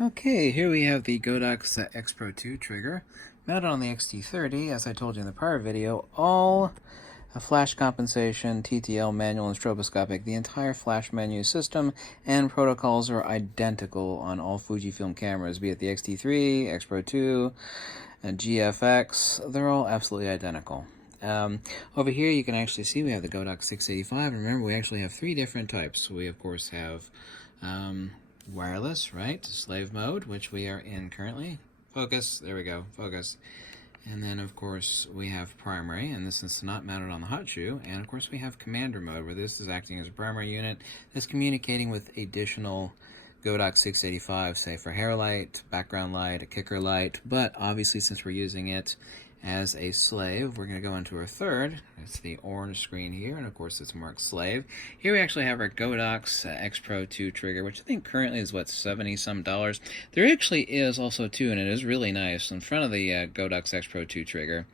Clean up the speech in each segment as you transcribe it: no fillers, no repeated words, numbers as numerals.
Okay, here we have the GODOX XPRO 2 trigger mounted on the XT30. As I told you in the prior video, all flash compensation, TTL, manual, and stroboscopic, the entire flash menu system and protocols are identical on all Fujifilm cameras, be it the XT3, XPRO 2, and GFX. They're all absolutely identical. Over here you can actually see we have the GODOX 685. Remember, we actually have three different types. We of course have wireless, right? Slave mode, which we are in currently. Focus, there we go, focus. And then of course we have primary, and this is not mounted on the hot shoe. And of course we have commander mode, where this is acting as a primary unit that's communicating with additional GODOX 685, say for hair light, background light, a kicker light. But obviously, since we're using it as a slave, we're going to go into our third. It's the orange screen here, and of course it's marked slave. Here we actually have our GODOX XPRO 2 trigger, which I think currently is, what, $70-some. There actually is also, too, and it is really nice, in front of the GODOX XPRO 2 trigger,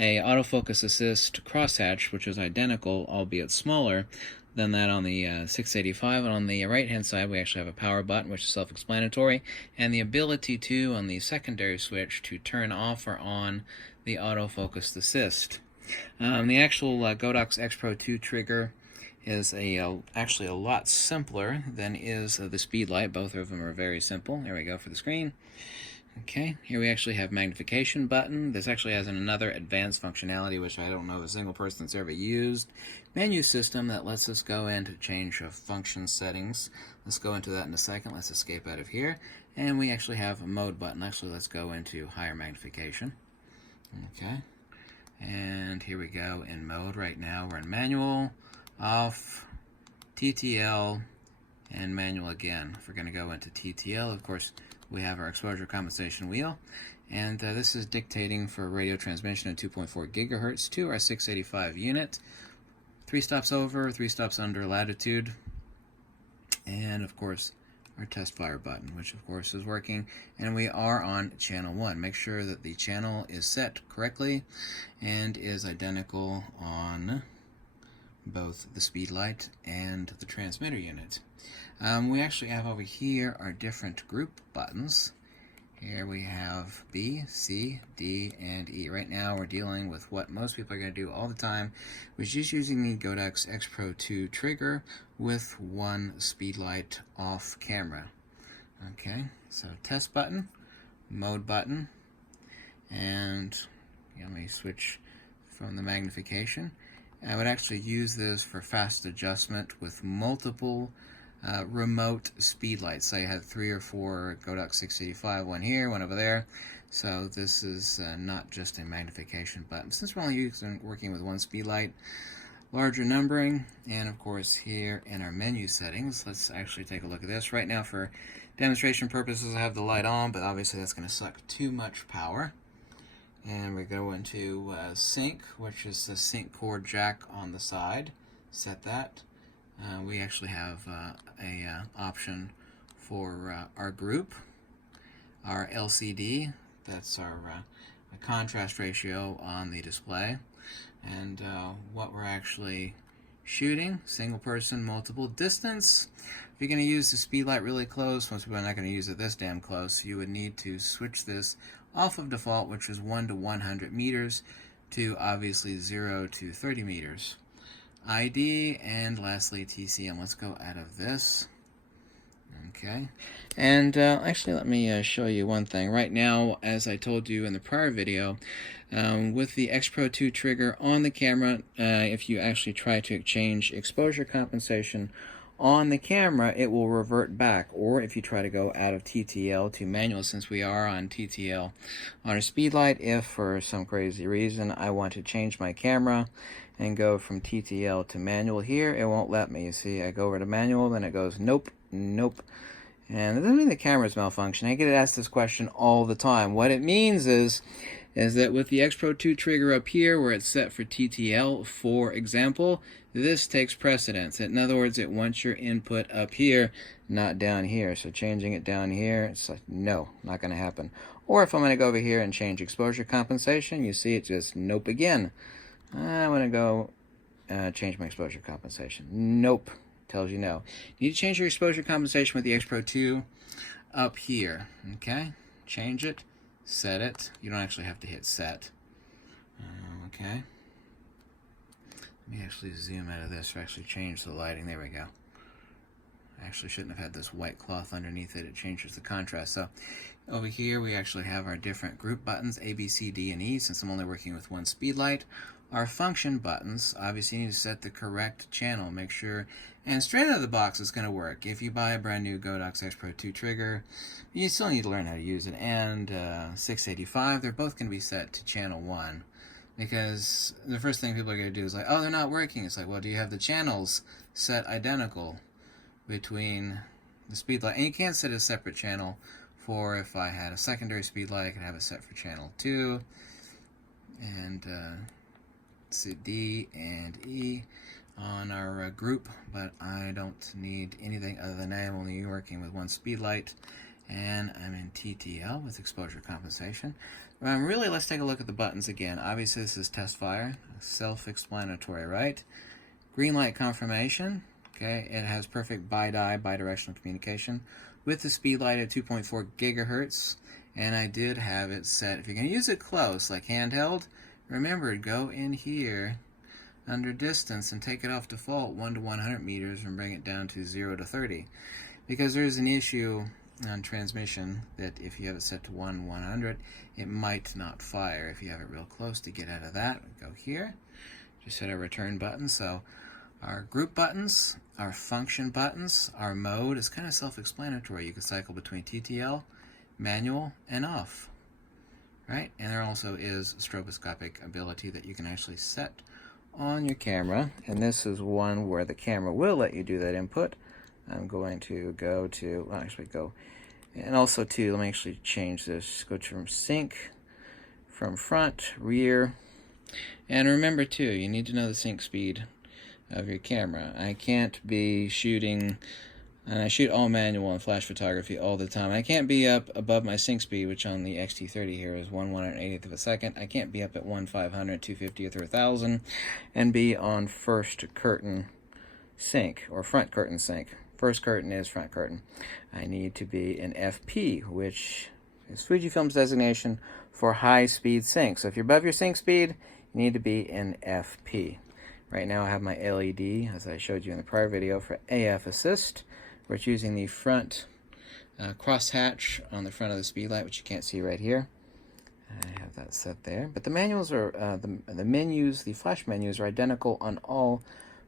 a autofocus assist crosshatch, which is identical, albeit smaller, than that on the 685. And on the right hand side we actually have a power button, which is self-explanatory, and the ability to, on the secondary switch, to turn off or on the autofocus assist. The actual GODOX XPRO 2 trigger is actually a lot simpler than is the speed light. Both of them are very simple. There we go for the screen. Okay, here we actually have magnification button. This actually has another advanced functionality, which I don't know of a single person that's ever used. Menu system that lets us go in to change function settings. Let's go into that in a second. Let's escape out of here. And we actually have a mode button. Actually, let's go into higher magnification. Okay, and here we go in mode. Right now we're in manual, off, TTL, and manual again. If we're going to go into TTL, of course, we have our exposure compensation wheel, and this is dictating for radio transmission at 2.4 gigahertz to our 685 unit. 3 stops over, 3 stops under latitude, and of course our test fire button, which of course is working, and we are on channel 1. Make sure that the channel is set correctly and is identical on both the speed light and the transmitter unit. We actually have over here our different group buttons. Here we have B, C, D, and E. Right now we're dealing with what most people are going to do all the time, which is using the GODOX XPRO 2 trigger with one speed light off camera. Okay, so test button, mode button, and let me switch from the magnification. I would actually use this for fast adjustment with multiple remote speed lights. So I had 3 or 4 GODOX 685, one here, one over there. So this is not just a magnification button. Since we're only working with one speed light, larger numbering, and of course here in our menu settings, let's actually take a look at this. Right now for demonstration purposes I have the light on, but obviously that's going to suck too much power. And we go into sync, which is the sync cord jack on the side. Set that. We actually have a option for our group, our LCD, that's our contrast ratio on the display, and what we're actually shooting, single person, multiple, distance. If you're going to use the speed light really close, most people are not going to use it this damn close, you would need to switch this off of default, which is 1 to 100 meters, to obviously 0 to 30 meters. ID, and lastly TCM. Let's go out of this. Okay, and actually let me show you one thing. Right now, as I told you in the prior video, with the XPRO 2 trigger on the camera, if you actually try to change exposure compensation on the camera, it will revert back. Or if you try to go out of TTL to manual, since we are on TTL on a speed light, if for some crazy reason I want to change my camera and go from TTL to manual, here it won't let me. You see, I go over to manual, then it goes nope, nope. And it doesn't mean the camera's malfunctioning. I get asked this question all the time. What it means is that with the XPRO 2 trigger up here, where it's set for TTL, for example, this takes precedence. In other words, it wants your input up here, not down here. So changing it down here, it's like, no, not going to happen. Or if I'm going to go over here and change exposure compensation, you see it just nope again. I'm going to go change my exposure compensation. Nope. tells you no. You need to change your exposure compensation with the XPRO 2 up here. Okay? Change it, set it. You don't actually have to hit set. Okay. Let me actually zoom out of this or actually change the lighting. There we go. I actually shouldn't have had this white cloth underneath it. It changes the contrast. So over here we actually have our different group buttons, A, B, C, D, and E, since I'm only working with one speed light. Our function buttons, obviously you need to set the correct channel. Make sure, and straight out of the box it's going to work. If you buy a brand new GODOX XPRO 2 trigger, you still need to learn how to use it. And 685, they're both going to be set to channel 1. Because the first thing people are going to do is like, oh, they're not working. It's like, well, do you have the channels set identical between the speed light? And you can't set a separate channel for, if I had a secondary speed light, I could have it set for channel 2. And see D and E on our group, but I don't need anything other than I'm only working with one speed light. And I'm in TTL with exposure compensation. Really, let's take a look at the buttons again. Obviously, this is test fire, self-explanatory, right? Green light confirmation, okay? It has perfect bidirectional communication with the speed light at 2.4 gigahertz. And I did have it set, if you're going to use it close, like handheld, remember, go in here under distance and take it off default 1 to 100 meters and bring it down to 0 to 30. Because there's an issue on transmission that if you have it set to 1/100, it might not fire. If you have it real close, to get out of that, go here, just hit our return button. So our group buttons, our function buttons, our mode is kind of self-explanatory. You can cycle between TTL, manual, and off, right? And there also is stroboscopic ability that you can actually set on your camera, and this is one where the camera will let you do that input. I'm going to go to, well, actually go, and also to, let me actually change this, go to sync, from front, rear, and remember too, you need to know the sync speed of your camera. I can't be shooting, and I shoot all manual and flash photography all the time. I can't be up above my sync speed, which on the XT30 here is 1/180th of a second. I can't be up at 1/500, 250th, or 1000, and be on first curtain sync, or front curtain sync. First curtain is front curtain. I need to be in FP, which is Fujifilm's designation for high-speed sync. So if you're above your sync speed, you need to be in FP. Right now I have my LED, as I showed you in the prior video, for AF assist. We're using the front crosshatch on the front of the speed light, which you can't see right here. I have that set there. But the manuals are, the menus, the flash menus are identical on all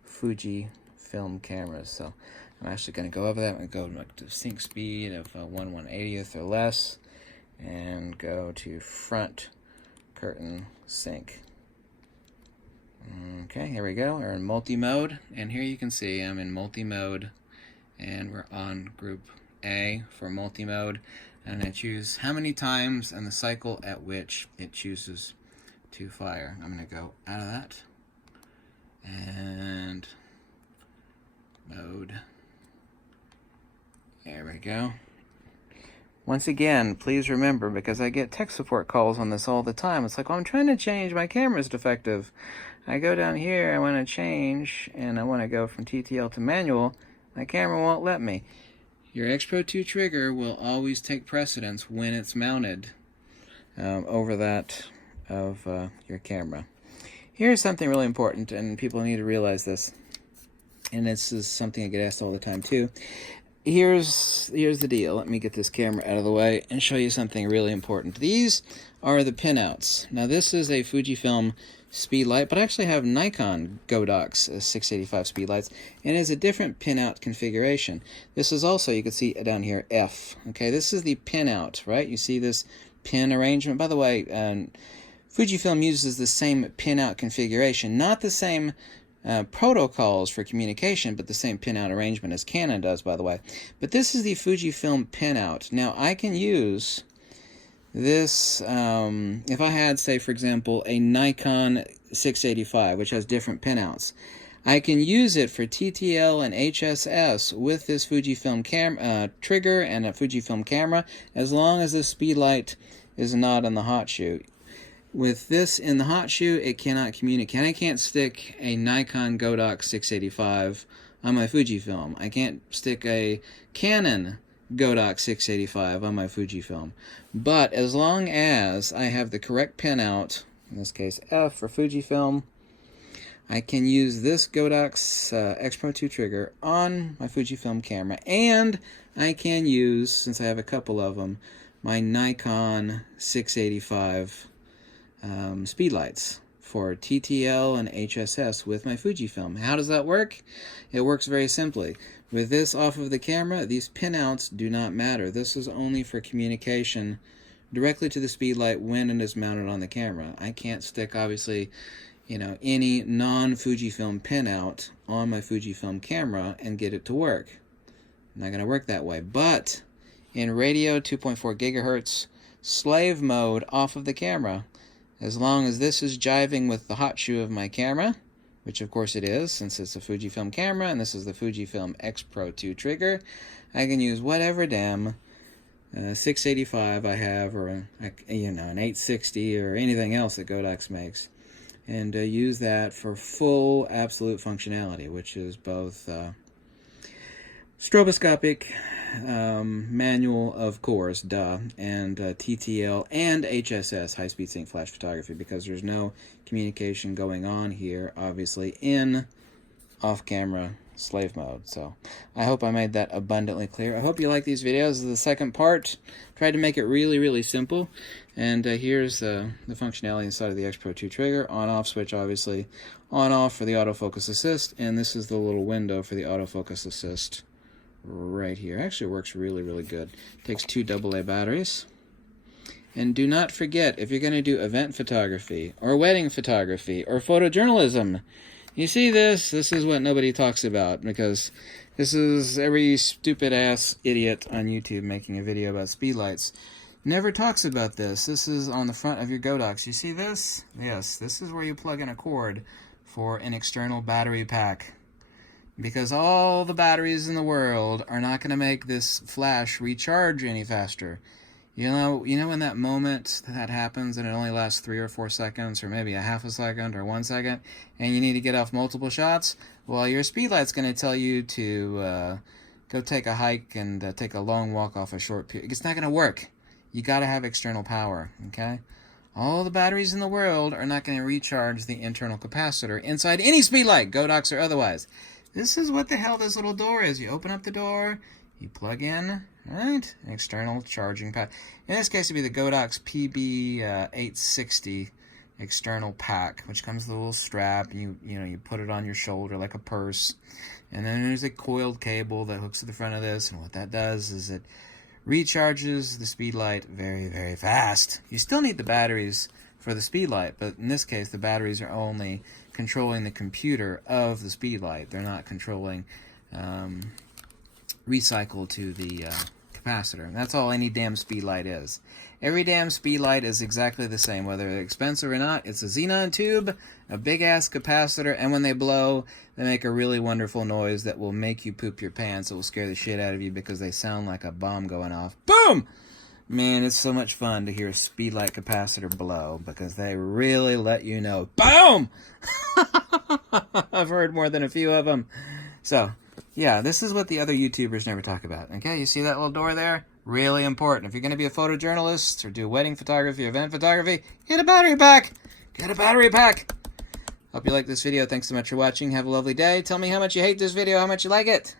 Fujifilm cameras. So I'm actually going to go over that and go to sync speed of 1/180th or less, and go to front curtain sync. Okay, here we go. We're in multi-mode, and here you can see I'm in multi-mode, and we're on group A for multi-mode, and I choose how many times and the cycle at which it chooses to fire. I'm going to go out of that, and mode. There we go. Once again, please remember, because I get tech support calls on this all the time. It's like, well, I'm trying to change, my camera's defective. I go down here, I want to change, and I want to go from TTL to manual. My camera won't let me. Your XPRO 2 trigger will always take precedence when it's mounted over that of your camera. Here's something really important, and people need to realize this, and this is something I get asked all the time too. Here's the deal. Let me get this camera out of the way and show you something really important. These are the pinouts. Now this is a Fujifilm speed light, but I actually have Nikon GODOX 685 speed lights, and it's a different pinout configuration. This is also, you can see down here, F. Okay, this is the pinout, right? You see this pin arrangement. By the way, Fujifilm uses the same pinout configuration, not the same protocols for communication, but the same pinout arrangement as Canon does, by the way. But this is the Fujifilm pinout. Now, I can use this, if I had, say, for example, a Nikon 685, which has different pinouts, I can use it for TTL and HSS with this Fujifilm trigger and a Fujifilm camera, as long as the speed light is not in the hot shoe. With this in the hot shoe, it cannot communicate. I can't stick a Nikon GODOX 685 on my Fujifilm. I can't stick a Canon GODOX 685 on my Fujifilm. But as long as I have the correct pinout, in this case F for Fujifilm, I can use this GODOX XPRO 2 trigger on my Fujifilm camera, and I can use, since I have a couple of them, my Nikon 685 speedlights for TTL and HSS with my Fujifilm. How does that work? It works very simply. With this off of the camera, these pinouts do not matter. This is only for communication directly to the speedlight when it is mounted on the camera. I can't stick, obviously, any non-Fujifilm pinout on my Fujifilm camera and get it to work. Not going to work that way. But in radio 2.4 gigahertz slave mode off of the camera, as long as this is jiving with the hot shoe of my camera, which of course it is, since it's a Fujifilm camera and this is the Fujifilm XPRO 2 trigger, I can use whatever damn 685 I have, or an 860 or anything else that GODOX makes, and use that for full absolute functionality, which is both stroboscopic, manual, of course, and TTL and HSS, high-speed sync flash photography, because there's no communication going on here, obviously, in off-camera slave mode. So I hope I made that abundantly clear. I hope you like these videos. This is the second part. Tried to make it really, really simple. And here's the functionality inside of the XPRO 2 trigger. On-off switch, obviously. On-off for the autofocus assist. And this is the little window for the autofocus assist right here. Actually, it works really, really good. Takes 2 AA batteries. And do not forget, if you're going to do event photography, or wedding photography, or photojournalism, you see this is what nobody talks about, because this is every stupid-ass idiot on YouTube making a video about speedlights. Never talks about this. This is on the front of your GODOX. You see this? Yes, this is where you plug in a cord for an external battery pack. Because all the batteries in the world are not going to make this flash recharge any faster. You know in that moment that happens and it only lasts 3 or 4 seconds, or maybe a half a second or 1 second, and you need to get off multiple shots? Well, your speedlight's going to tell you to go take a hike and take a long walk off a short period. It's not going to work. You got to have external power, okay? All the batteries in the world are not going to recharge the internal capacitor inside any speedlight, GODOX or otherwise. This is what the hell this little door is. You open up the door, you plug in, right, an external charging pack. In this case, it would be the GODOX PB860 external pack, which comes with a little strap. You put it on your shoulder like a purse. And then there's a coiled cable that hooks to the front of this. And what that does is it recharges the speedlight very, very fast. You still need the batteries for the speedlight, but in this case, the batteries are only controlling the computer of the speedlight. They're not controlling recycle to the capacitor. And that's all any damn speedlight is. Every damn speedlight is exactly the same, whether they're expensive or not. It's a xenon tube, a big-ass capacitor, and when they blow, they make a really wonderful noise that will make you poop your pants. It will scare the shit out of you because they sound like a bomb going off. Boom! Man, it's so much fun to hear a speedlight capacitor blow because they really let you know. Boom! I've heard more than a few of them. So, yeah, this is what the other YouTubers never talk about. Okay, you see that little door there? Really important. If you're going to be a photojournalist or do wedding photography, event photography, get a battery pack. Get a battery pack. Hope you like this video. Thanks so much for watching. Have a lovely day. Tell me how much you hate this video, how much you like it.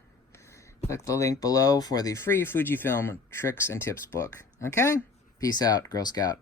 Click the link below for the free Fujifilm Tricks and Tips book. Okay? Peace out, Girl Scout.